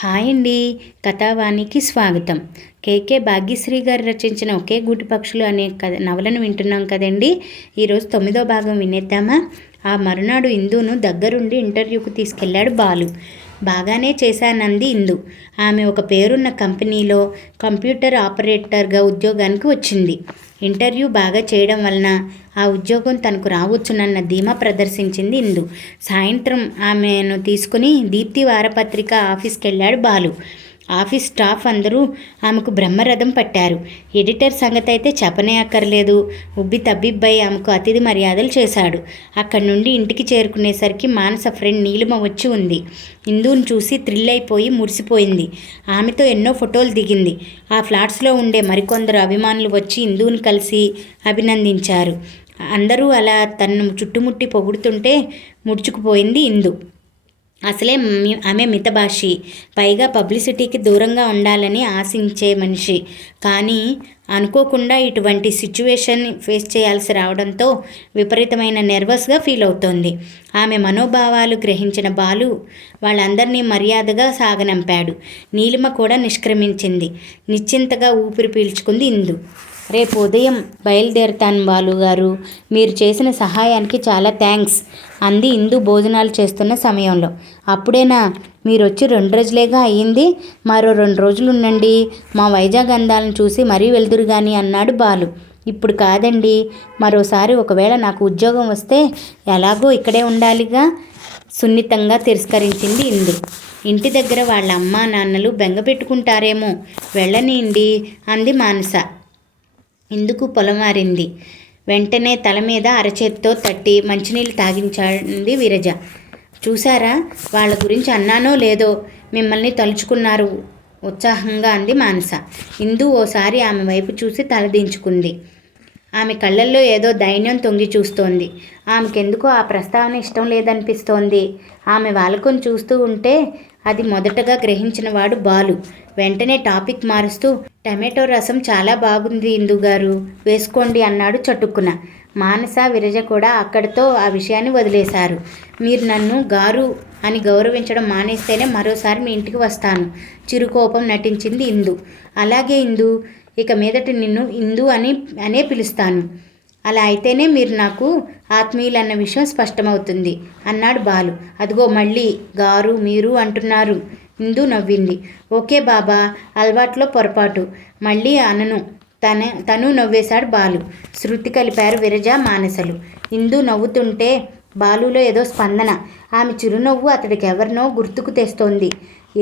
Hi అండి. కథావాణికి స్వాగతం. కేకే భాగ్యశ్రీ గారు రచించిన ఒకే గూటి పక్షులు అనే నవలను వింటున్నాం కదండి. ఈరోజు 9వ భాగం వినేద్దామా? ఆ మరునాడు ఇందును దగ్గరుండి ఇంటర్వ్యూకి తీసుకెళ్లాడు బాలు. బాగానే చేశానంది ఇందు. ఆమె ఒక పేరున్న కంపెనీలో కంప్యూటర్ ఆపరేటర్గా ఉద్యోగానికి వచ్చింది. ఇంటర్వ్యూ బాగా చేయడం వలన ఆ ఉద్యోగం తనకు రావచ్చునన్న ధీమా ప్రదర్శించింది ఇందు. సాయంత్రం ఆమెను తీసుకుని దీప్తి వారపత్రిక ఆఫీస్కి వెళ్ళాడు బాలు. ఆఫీస్ స్టాఫ్ అందరూ ఆమెకు బ్రహ్మరథం పట్టారు. ఎడిటర్ సంగతి అయితే చెప్పనే అక్కర్లేదు. ఉబ్బి తబ్బిబ్బై ఆమెకు అతిథి మర్యాదలు చేశాడు. అక్కడి నుండి ఇంటికి చేరుకునేసరికి మానస ఫ్రెండ్ నీలిమ వచ్చి ఉంది. ఇందుని చూసి థ్రిల్ అయిపోయి మురిసిపోయింది. ఆమెతో ఎన్నో ఫోటోలు దిగింది. ఆ ఫ్లాట్స్లో ఉండే మరికొందరు అభిమానులు వచ్చి ఇందుని కలిసి అభినందించారు. అందరూ అలా తన్ను చుట్టుముట్టి పొగుడుతుంటే ముడుచుకుపోయింది ఇందు. అసలే ఆమె మితభాషి, పైగా పబ్లిసిటీకి దూరంగా ఉండాలని ఆశించే మనిషి. కానీ అనుకోకుండా ఇటువంటి సిచ్యువేషన్ ఫేస్ చేయాల్సి రావడంతో విపరీతమైన నెర్వస్గా ఫీల్ అవుతోంది. ఆమె మనోభావాలు గ్రహించిన బాలు వాళ్ళందరినీ మర్యాదగా సాగనంపాడు. నీలిమ కూడా నిష్క్రమించింది. నిశ్చింతగా ఊపిరి పీల్చుకుంది ఇందు. రేపు ఉదయం బయలుదేరుతాను బాలుగారు. మీరు చేసిన సహాయానికి చాలా థ్యాంక్స్ అంది ఇందు భోజనాలు చేస్తున్న సమయంలో. అప్పుడేనా? మీరు వచ్చి 2 రోజులేగా అయ్యింది. మరో 2 రోజులు ఉండండి. మా వైజాగ్ అందాలను చూసి మరీ వెళ్దురు గాని అన్నాడు బాలు. ఇప్పుడు కాదండి, మరోసారి ఒకవేళ నాకు ఉద్యోగం వస్తే ఎలాగో ఇక్కడే ఉండాలిగా సున్నితంగా తిరస్కరించింది ఇందు. ఇంటి దగ్గర వాళ్ళ అమ్మా నాన్నలు బెంగ పెట్టుకుంటారేమో, వెళ్ళనీయండి అంది మానస. ఇందుకు పొలమారింది. వెంటనే తల మీద అరచేత్తో తట్టి మంచినీళ్ళు తాగించింది విరజ. చూసారా, వాళ్ళ గురించి అన్నానో లేదో మిమ్మల్ని తలుచుకున్నారు ఉత్సాహంగా అంది మానస. ఇందు ఓసారి ఆమె వైపు చూసి తలదించుకుంది. ఆమె కళ్ళల్లో ఏదో దైన్యం తొంగి చూస్తోంది. ఆమెకెందుకో ఆ ప్రస్తావన ఇష్టం లేదనిపిస్తోంది. ఆమె వాలకం చూస్తూ ఉంటే అది మొదటగా గ్రహించిన వాడు బాలు. వెంటనే టాపిక్ మారుస్తూ, టమాటో రసం చాలా బాగుంది ఇందుగారు, వేసుకోండి అన్నాడు చటుక్కున. మానస, విరజ కూడా అక్కడితో ఆ విషయాన్ని వదిలేశారు. మీరు నన్ను గారు అని గౌరవించడం మానేస్తేనే మరోసారి మీ ఇంటికి వస్తాను చిరుకోపం నటించింది ఇందు. అలాగే ఇందు, ఇక మీదట నిన్ను ఇందు అనే పిలుస్తాను. అలా అయితేనే మీరు నాకు ఆత్మీయులన్న విషయం స్పష్టమవుతుంది అన్నాడు బాలు. అదిగో మళ్ళీ గారు మీరు అంటున్నారు. ఇందు నవ్వింది. ఓకే బాబా, అలవాట్లో పొరపాటు, మళ్ళీ అనను తను నవ్వేశాడు బాలు. శృతి కలిపారు విరజ, మానసలు. ఇందు నవ్వుతుంటే బాలులో ఏదో స్పందన. ఆమె చిరునవ్వు అతడికి ఎవరినో గుర్తుకు తెస్తోంది.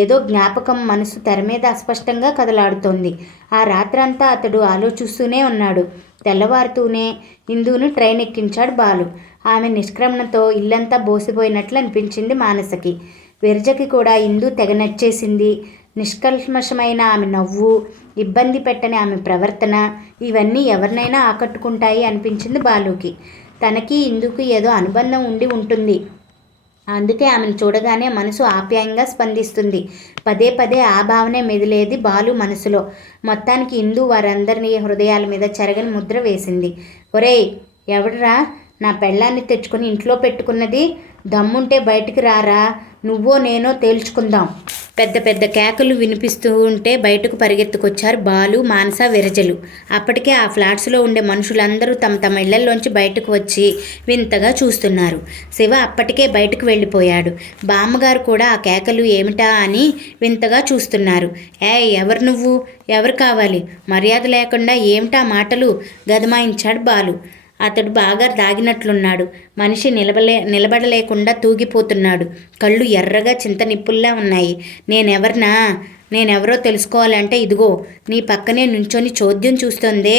ఏదో జ్ఞాపకం మనసు తెర మీద అస్పష్టంగా కదలాడుతోంది. ఆ రాత్రంతా అతడు ఆలోచిస్తూనే ఉన్నాడు. తెల్లవారుతూనే ఇందును ట్రైన్ ఎక్కించాడు బాలు. ఆమె నిష్క్రమణతో ఇల్లంతా బోసిపోయినట్లు అనిపించింది మానసకి. విరజకి కూడా ఇందు తెగ నచ్చేసింది. నిష్కల్మషమైన ఆమె నవ్వు, ఇబ్బంది పెట్టని ఆమె ప్రవర్తన, ఇవన్నీ ఎవరినైనా ఆకట్టుకుంటాయి అనిపించింది బాలుకి. తనకి ఇందుకు ఏదో అనుబంధం ఉండి ఉంటుంది. అందుకే ఆమెను చూడగానే మనసు ఆప్యాయంగా స్పందిస్తుంది. పదే పదే ఆ భావనే మెదిలేది బాలు మనసులో. మొత్తానికి ఇందు వారందరినీ హృదయాల మీద చెరగని ముద్ర వేసింది. ఒరేయ్, ఎవడరా నా పెళ్ళాన్ని తెచ్చుకొని ఇంట్లో పెట్టుకున్నది? దమ్ముంటే బయటికి రారా, నువ్వో నేనో తేల్చుకుందాం. పెద్ద పెద్ద కేకలు వినిపిస్తూ ఉంటే బయటకు పరిగెత్తుకొచ్చారు బాలు, మానస, విరజలు. అప్పటికే ఆ ఫ్లాట్స్లో ఉండే మనుషులందరూ తమ తమ ఇళ్లలోంచి బయటకు వచ్చి వింతగా చూస్తున్నారు. శివ అప్పటికే బయటకు వెళ్ళిపోయాడు. బామ్మగారు కూడా ఆ కేకలు ఏమిటా అని వింతగా చూస్తున్నారు. ఎవరు నువ్వు? ఎవరు కావాలి? మర్యాద లేకుండా ఏమిటా మాటలు? గదమాయించాడు బాలు. అతడు బాగా దాగినట్లున్నాడు. మనిషి నిలబడలేకుండా తూగిపోతున్నాడు. కళ్ళు ఎర్రగా చింత నిప్పుల్లా ఉన్నాయి. నేనెవరో తెలుసుకోవాలంటే ఇదిగో నీ పక్కనే నుంచొని చోద్యం చూస్తోందే,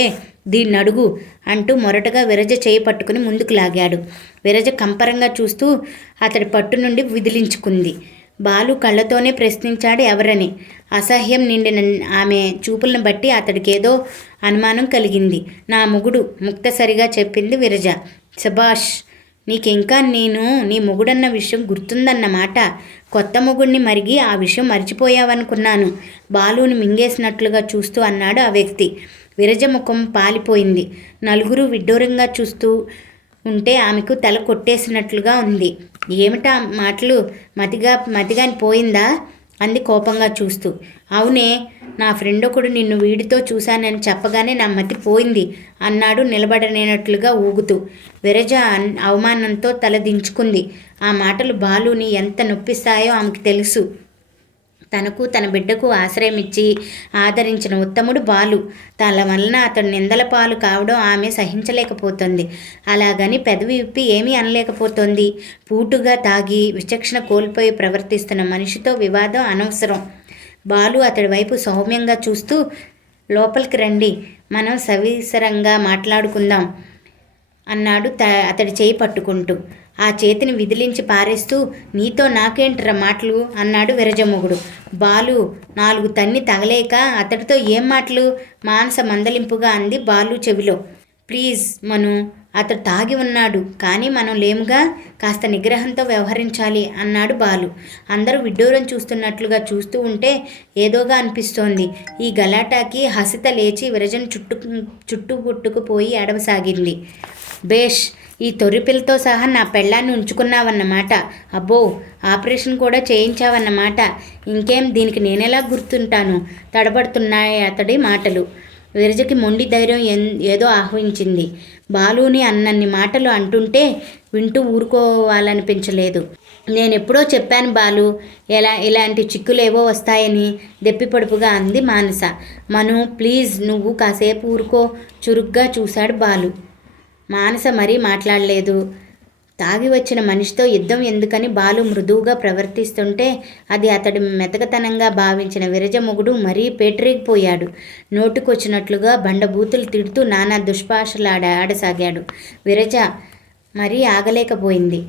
దీన్ని అడుగు అంటూ మొరటగా విరజ చేయి పట్టుకుని ముందుకు లాగాడు. విరజ కంపరంగా చూస్తూ అతడి పట్టు నుండి విదిలించుకుంది. బాలు కళ్ళతోనే ప్రశ్నించాడు ఎవరని. అసహ్యం నిండిన ఆమె చూపులను బట్టి అతడికేదో అనుమానం కలిగింది. నా మొగుడు, ముక్తసరిగా చెప్పింది విరజ. శభాష్, నీకింకా నేను నీ మొగుడన్న విషయం గుర్తుందన్నమాట. కొత్త మొగుడిని మరిగి ఆ విషయం మర్చిపోయావనుకున్నాను బాలుని మింగేసినట్లుగా చూస్తూ అన్నాడు ఆ వ్యక్తి. విరజ ముఖం పాలిపోయింది. నలుగురు విడ్డూరంగా చూస్తూ ఉంటే ఆమెకు తల కొట్టేసినట్లుగా ఉంది. ఏమిటా మాటలు? మతిగాని పోయిందా అంది కోపంగా చూస్తూ. అవునే, నా ఫ్రెండ్ ఒకడు నిన్ను వీడితో చూశానని చెప్పగానే నా మతి పోయింది అన్నాడు నిలబడలేనట్లుగా ఊగుతూ. విరజ అవమానంతో తల దించుకుంది. ఆ మాటలు బాలుని ఎంత నొప్పిస్తాయో ఆమెకు తెలుసు. తనకు తన బిడ్డకు ఆశ్రయం ఇచ్చి ఆదరించిన ఉత్తముడు బాలు. తన వలన అతడు నిందల పాలు కావడం ఆమె సహించలేకపోతుంది. అలాగని పెదవి విప్పి ఏమీ అనలేకపోతుంది. పూటుగా తాగి విచక్షణ కోల్పోయి ప్రవర్తిస్తున్న మనిషితో వివాదం అనవసరం. బాలు అతడి వైపు సౌమ్యంగా చూస్తూ, లోపలికి రండి, మనం సవిసరంగా మాట్లాడుకుందాం అన్నాడు అతడి చేయి పట్టుకుంటూ. ఆ చేతిని విదిలించి పారేస్తూ, నీతో నాకేంట్రా మాటలు అన్నాడు విరజమొగుడు. బాలు 4 తన్ని తగలేక అతడితో ఏం మాటలు మానస మందలింపుగా అంది బాలు చెవిలో. ప్లీజ్ మను, అతడు తాగి ఉన్నాడు, కానీ మనం లేముగా, కాస్త నిగ్రహంతో వ్యవహరించాలి అన్నాడు బాలు. అందరూ విడ్డూరం చూస్తున్నట్లుగా చూస్తూ ఉంటే ఏదోగా అనిపిస్తోంది. ఈ గలాటాకి హసిత లేచి విరజను చుట్టుపుట్టుకుపోయి ఏడవసాగింది. బేష్, ఈ తొర్రిపిల్లతో సహా నా పెళ్ళాన్ని ఉంచుకున్నావన్నమాట. అబ్బో, ఆపరేషన్ కూడా చేయించావన్నమాట. ఇంకేం, దీనికి నేనెలా గుర్తుంటాను? తడబడుతున్నాయి అతడి మాటలు. విరజకి మొండి ధైర్యం ఏదో ఆహ్వానించింది. బాలుని అన్నన్ని మాటలు అంటుంటే వింటూ ఊరుకోవాలనిపించలేదు. నేనెప్పుడో చెప్పాను బాలు, ఇలాంటి చిక్కులేవో వస్తాయని దెప్పిపడుపుగా అంది మానస. మను ప్లీజ్, నువ్వు కాసేపు ఊరుకో చురుగ్గా చూశాడు బాలు. మానస మరీ మాట్లాడలేదు. తాగి వచ్చిన మనిషితో యుద్ధం ఎందుకని బాలు మృదువుగా ప్రవర్తిస్తుంటే అది అతడి మెతకతనంగా భావించిన విరజమొగుడు మరీ పేటరేగిపోయాడు. నోటుకొచ్చినట్లుగా బండబూతులు తిడుతూ నానా ఆడసాగాడు. విరజ మరీ ఆగలేకపోయింది.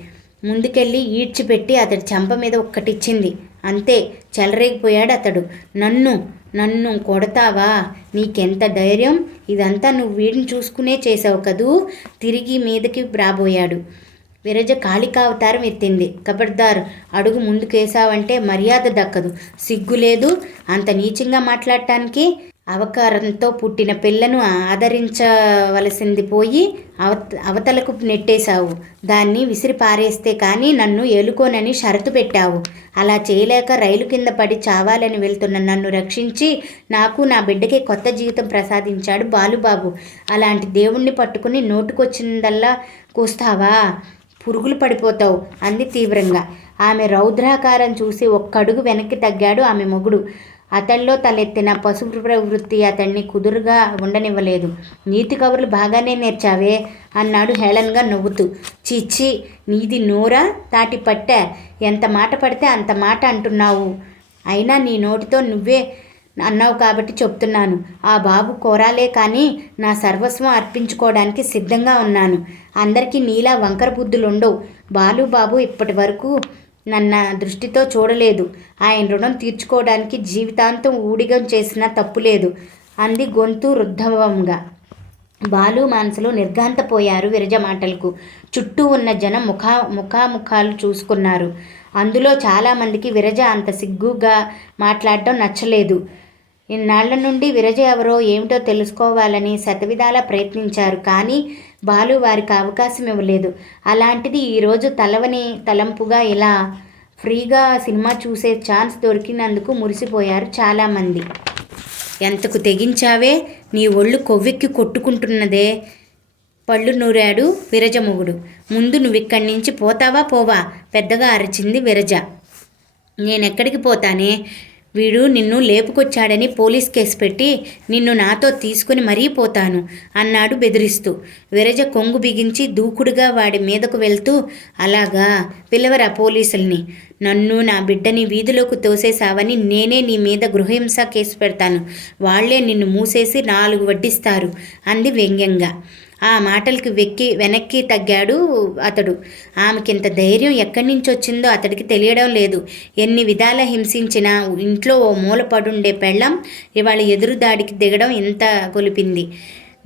ముందుకెళ్ళి ఈడ్చిపెట్టి అతడి చెంప మీద ఒక్కటిచ్చింది. అంతే, చెలరేగిపోయాడు అతడు. నన్ను కొడతావా? నీకెంత ధైర్యం? ఇదంతా నువ్వు వీడిని చూసుకునే చేసావు కదూ? తిరిగి మీదకి రాబోయాడు. విరజ కాళికావతారం ఎత్తింది. కబడ్దార్, అడుగు ముందుకేసావంటే మర్యాద దక్కదు. సిగ్గు లేదు అంత నీచంగా మాట్లాడటానికి? అవకారంతో పుట్టిన పిల్లను ఆదరించవలసింది పోయి అవతలకు నెట్టేశావు. దాన్ని విసిరి పారేస్తే కానీ నన్ను ఏలుకోనని షరతు పెట్టావు. అలా చేయలేక రైలు కింద పడి చావాలని వెళ్తున్న నన్ను రక్షించి నాకు నా బిడ్డకి కొత్త జీవితం ప్రసాదించాడు బాలుబాబు. అలాంటి దేవుణ్ణి పట్టుకుని నోటుకొచ్చిందల్లా కూస్తావా? పురుగులు పడిపోతావు అంది తీవ్రంగా. ఆమె రౌద్రాకారం చూసి ఒక్కడుగు వెనక్కి తగ్గాడు ఆమె మొగుడు. అతడిలో తలెత్తిన పసుపు ప్రవృత్తి అతన్ని కుదురుగా ఉండనివ్వలేదు. నీతి కబుర్లు బాగానే నేర్చావే అన్నాడు హేళనగా నవ్వుతూ. చిచ్చి, నీది నోరా తాటి పట్టా? ఎంత మాట పడితే అంత మాట అంటున్నావు. అయినా నీ నోటితో నువ్వే అన్నావు కాబట్టి చెప్తున్నాను. ఆ బాబు కోరాలే కానీ నా సర్వస్వం అర్పించుకోవడానికి సిద్ధంగా ఉన్నాను. అందరికీ నీలా వంకర బుద్ధులుండవు. బాలుబాబు ఇప్పటి వరకు నన్న దృష్టితో చూడలేదు. ఆయన రుణం తీర్చుకోవడానికి జీవితాంతం ఊడిగం చేసినా తప్పులేదు అంది గొంతు రుద్ధవంగా. బాలు మనసులో నిర్ఘాంతపోయారు విరజ మాటలకు. చుట్టూ ఉన్న జనం ముఖాముఖాలు చూసుకున్నారు. అందులో చాలామందికి విరజ అంత సిగ్గుగా మాట్లాడటం నచ్చలేదు. ఇన్నాళ్ల నుండి విరజ ఎవరో ఏమిటో తెలుసుకోవాలని శతవిధాలా ప్రయత్నించారు. కానీ బాలు వారికి అవకాశం ఇవ్వలేదు. అలాంటిది ఈరోజు తలవని తలంపుగా ఇలా ఫ్రీగా సినిమా చూసే ఛాన్స్ దొరికినందుకు మురిసిపోయారు చాలామంది. ఎంతకు తెగించావే? నీ ఒళ్ళు కొవ్వెక్కి కొట్టుకుంటున్నదే పళ్ళు నూరాడు విరజమొగుడు. ముందు నువ్విక్కడి నుంచి పోతావా పోవా? పెద్దగా అరిచింది విరజ. నేనెక్కడికి పోతానే? వీడు నిన్ను లేపుకొచ్చాడని పోలీస్ కేసు పెట్టి నిన్ను నాతో తీసుకుని మరీ పోతాను అన్నాడు బెదిరిస్తూ. విరజ కొంగు బిగించి దూకుడుగా వాడి మీదకు వెళ్తూ, అలాగా, పిలవరా పోలీసుల్ని. నన్ను నా బిడ్డని వీధిలోకి తోసేశావని నేనే నీ మీద గృహహింస కేసు పెడతాను. వాళ్లే నిన్ను మూసేసి 4 వడ్డిస్తారు అంది వ్యంగ్యంగా. ఆ మాటలకి వెనక్కి తగ్గాడు అతడు. ఆమెకింత ధైర్యం ఎక్కడి నుంచి వచ్చిందో అతడికి తెలియడం లేదు. ఎన్ని విధాల హింసించినా ఇంట్లో ఓ మూల పడుండే పెళ్ళం ఇవాళ ఎదురుదాడికి దిగడం ఇంత గొలిపింది.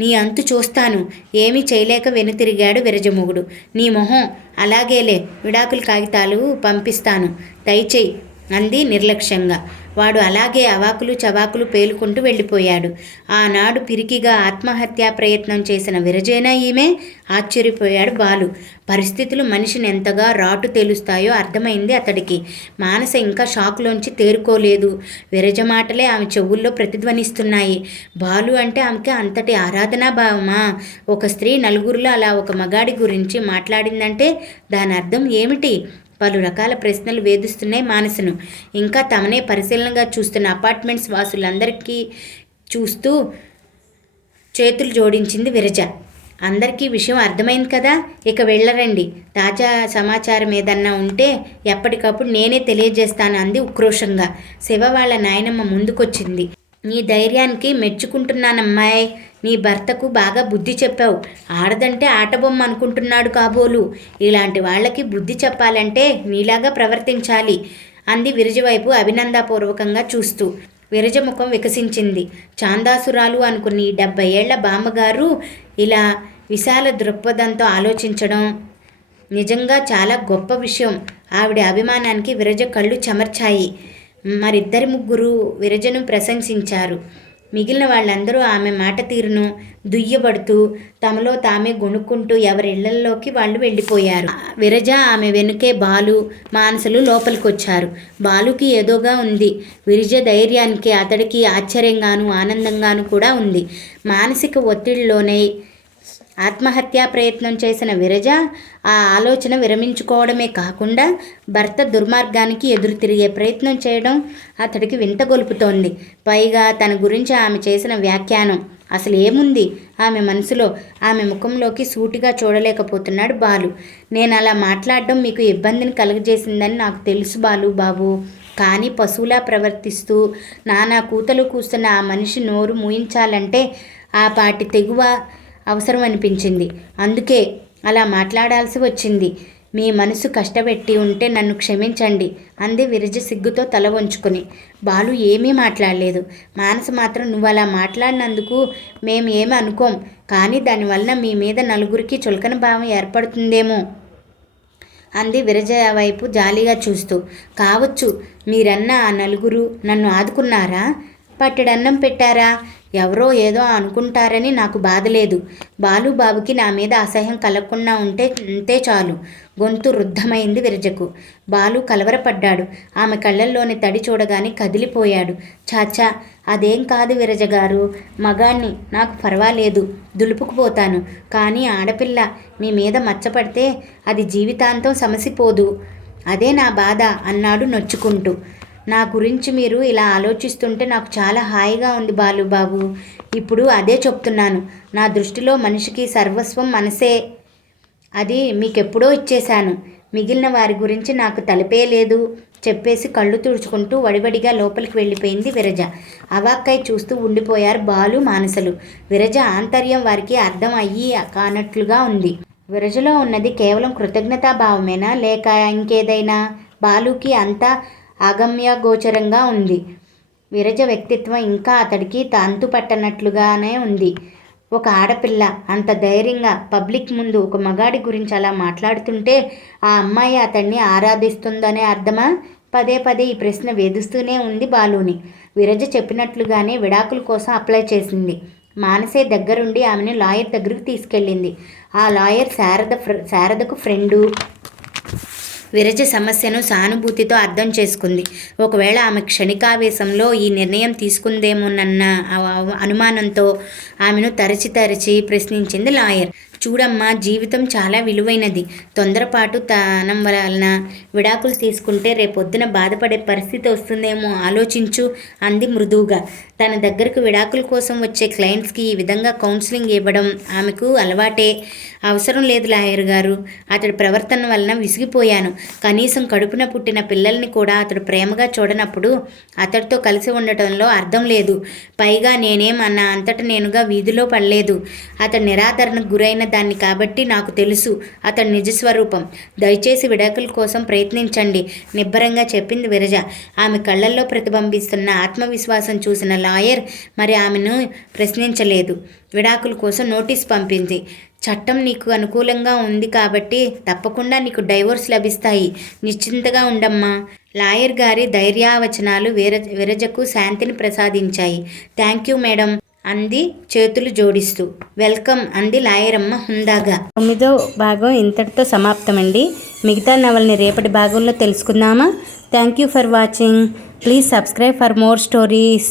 నీ అంతు చూస్తాను. ఏమీ చేయలేక వెనుతిరిగాడు విరజమొగుడు. నీ మొహం అలాగేలే, విడాకుల కాగితాలు పంపిస్తాను, దయచేయి అంది నిర్లక్ష్యంగా. వాడు అలాగే అవాకులు చవాకులు పేలుకుంటూ వెళ్ళిపోయాడు. ఆనాడు పిరికిగా ఆత్మహత్యా ప్రయత్నం చేసిన విరజేనా ఈమె? ఆశ్చర్యపోయాడు బాలు. పరిస్థితులు మనిషిని ఎంతగా రాటు తేలుస్తాయో అర్థమైంది అతడికి. మానస ఇంకా షాక్లోంచి తేరుకోలేదు. విరజ మాటలే ఆమె చెవుల్లో ప్రతిధ్వనిస్తున్నాయి. బాలు అంటే ఆమెకి అంతటి ఆరాధనా భావమా? ఒక స్త్రీ నలుగురిలో అలా ఒక మగాడి గురించి మాట్లాడిందంటే దాని అర్థం ఏమిటి? పలు రకాల ప్రశ్నలు వేధిస్తున్నాయి మానసను. ఇంకా తమనే పరిశీలనగా చూస్తున్న అపార్ట్మెంట్స్ వాసులందరికీ చూస్తూ చేతులు జోడించింది విరజ. అందరికీ విషయం అర్థమైంది కదా, ఇక వెళ్ళరండి. తాజా సమాచారం ఏదన్నా ఉంటే ఎప్పటికప్పుడు నేనే తెలియజేస్తాను అంది ఉక్రోషంగా. శివ వాళ్ళ నాయనమ్మ ముందుకొచ్చింది. నీ ధైర్యానికి మెచ్చుకుంటున్నానమ్మాయ్. నీ భర్తకు బాగా బుద్ధి చెప్పావు. ఆడదంటే ఆటబొమ్మ అనుకుంటున్నాడు కాబోలు. ఇలాంటి వాళ్ళకి బుద్ధి చెప్పాలంటే నీలాగా ప్రవర్తించాలి అంది విరజ వైపు అభినందనపూర్వకంగా చూస్తూ. విరజ ముఖం వికసించింది. చాందాసురాలు అనుకుని 70 ఏళ్ల బామ్మగారు ఇలా విశాల దృక్పథంతో ఆలోచించడం నిజంగా చాలా గొప్ప విషయం. ఆవిడ అభిమానానికి విరజ కళ్ళు చెమర్చాయి. మరిద్దరి ముగ్గురు విరజను ప్రశంసించారు. మిగిలిన వాళ్ళందరూ ఆమె మాట తీరును దుయ్యబడుతూ తమలో తామే గొణుక్కుంటూ ఎవరి ఇళ్లల్లోకి వాళ్ళు వెళ్ళిపోయారు. విరజ, ఆమె వెనుకే బాలు, మానసలు లోపలికొచ్చారు. బాలుకి ఏదోగా ఉంది. విరజ ధైర్యానికి అతడికి ఆశ్చర్యంగాను ఆనందంగాను కూడా ఉంది. మానసిక ఒత్తిడిలోనే ఆత్మహత్యా ప్రయత్నం చేసిన విరజ ఆ ఆలోచన విరమించుకోవడమే కాకుండా భర్త దుర్మార్గానికి ఎదురు తిరిగే ప్రయత్నం చేయడం అతడికి వింతగొలుపుతోంది. పైగా తన గురించి ఆమె చేసిన వ్యాఖ్యానం అసలు ఏముంది ఆమె మనసులో? ఆమె ముఖంలోకి సూటిగా చూడలేకపోతున్నాడు బాలు. నేను అలా మాట్లాడడం మీకు ఇబ్బందిని కలుగజేసిందని నాకు తెలుసు బాబు. కానీ పశువులా ప్రవర్తిస్తూ నానా కూతలు కూస్తున్న ఆ మనిషి నోరు మూయించాలంటే ఆ పాటి తెగువ అవసరం అనిపించింది. అందుకే అలా మాట్లాడాల్సి వచ్చింది. మీ మనసు కష్టపెట్టి ఉంటే నన్ను క్షమించండి అంది విరజ సిగ్గుతో తల వంచుకొని. బాలు ఏమీ మాట్లాడలేదు. మానస మాత్రం నువ్వు అలా మాట్లాడినందుకు మేము ఏమీ అనుకోం, కానీ దానివల్ల మీ మీద నలుగురికి చులకన భావం ఏర్పడుతుందేమో అంది విరజ వైపు జాలిగా చూస్తూ. కావచ్చు. మీరన్న ఆ నలుగురు నన్ను ఆదుకున్నారా? పట్టెడన్నం పెట్టారా? ఎవరో ఏదో అనుకుంటారని నాకు బాధ లేదు. బాలుబాబుకి నా మీద అసహ్యం కలగకుండా ఉంటే చాలు. గొంతు రుద్ధమైంది విరజకు. బాలు కలవరపడ్డాడు. ఆమె కళ్ళల్లోని తడి చూడగానే కదిలిపోయాడు. చాచా, అదేం కాదు విరజ గారు. మగాణ్ణి, నాకు పర్వాలేదు, దులుపుకుపోతాను. కానీ ఆడపిల్ల మీ మీద మచ్చపడితే అది జీవితాంతం సమసిపోదు. అదే నా బాధ అన్నాడు నొచ్చుకుంటూ. నా గురించి మీరు ఇలా ఆలోచిస్తుంటే నాకు చాలా హాయిగా ఉంది బాలుబాబు. ఇప్పుడు అదే చెప్తున్నాను. నా దృష్టిలో మనిషికి సర్వస్వం మనసే. అది మీకెప్పుడో ఇచ్చేశాను. మిగిలిన వారి గురించి నాకు తలపే లేదు చెప్పేసి కళ్ళు తుడుచుకుంటూ వడివడిగా లోపలికి వెళ్ళిపోయింది విరజ. అవాక్కై చూస్తూ ఉండిపోయారు బాలు, మానసలు. విరజ ఆంతర్యం వారికి అర్థం అయ్యి కానట్లుగా ఉంది. విరజలో ఉన్నది కేవలం కృతజ్ఞతాభావమేనా లేక ఇంకేదైనా? బాలుకి అంతా అగమ్యగోచరంగా ఉంది. విరజ వ్యక్తిత్వం ఇంకా అతడికి అంతుపట్టనట్లుగానే ఉంది. ఒక ఆడపిల్ల అంత ధైర్యంగా పబ్లిక్ ముందు ఒక మగాడి గురించి అలా మాట్లాడుతుంటే ఆ అమ్మాయి అతన్ని ఆరాధిస్తుందనే అర్థమా? పదే పదే ఈ ప్రశ్న వేధిస్తూనే ఉంది బాలుని. విరజ చెప్పినట్లుగానే విడాకుల కోసం అప్లై చేసింది. మానసే దగ్గరుండి ఆమెను లాయర్ దగ్గరికి తీసుకెళ్ళింది. ఆ లాయర్ శారదకు ఫ్రెండు. విరజ సమస్యను సానుభూతితో అర్థం చేసుకుంది. ఒకవేళ ఆమె క్షణికావేశంలో ఈ నిర్ణయం తీసుకుందేమోనన్న అనుమానంతో ఆమెను తరచి ప్రశ్నించింది లాయర్. చూడమ్మా, జీవితం చాలా విలువైనది. తొందరపాటు తనం వలన విడాకులు తీసుకుంటే రేపొద్దున బాధపడే పరిస్థితి వస్తుందేమో ఆలోచించు అంది మృదువుగా. తన దగ్గరకు విడాకుల కోసం వచ్చే క్లయింట్స్కి ఈ విధంగా కౌన్సిలింగ్ ఇవ్వడం ఆమెకు అలవాటే. అవసరం లేదు లాయర్ గారు. అతడి ప్రవర్తన వలన విసిగిపోయాను. కనీసం కడుపున పుట్టిన పిల్లల్ని కూడా అతడు ప్రేమగా చూడనప్పుడు అతడితో కలిసి ఉండటంలో అర్థం లేదు. పైగా నేనేం అన్న అంతట నేనుగా వీధిలో పడలేదు. అతడు నిరాదరణకు గురైన దాన్ని కాబట్టి నాకు తెలుసు అతడి నిజస్వరూపం. దయచేసి విడాకుల కోసం ప్రయత్నించండి నిబ్బరంగా చెప్పింది విరజ. ఆమె కళ్ళల్లో ప్రతిబింబిస్తున్న ఆత్మవిశ్వాసం చూసిన లాయర్ మరి ఆమెను ప్రశ్నించలేదు. విడాకుల కోసం నోటీస్ పంపింది. చట్టం నీకు అనుకూలంగా ఉంది కాబట్టి తప్పకుండా నీకు డైవోర్స్ లభిస్తాయి. నిశ్చింతగా ఉండమ్మా. లాయర్ గారి ధైర్యావచనాలు విరజకు శాంతిని ప్రసాదించాయి. థ్యాంక్ యూ మేడం అంది చేతులు జోడిస్తూ. వెల్కమ్ అంది లాయరమ్మ హుందాగా. 9వ భాగం ఇంతటితో సమాప్తమండి. మిగతా నవల్ని రేపటి భాగంలో తెలుసుకుందామా? Thank you for watching. Please subscribe for more stories.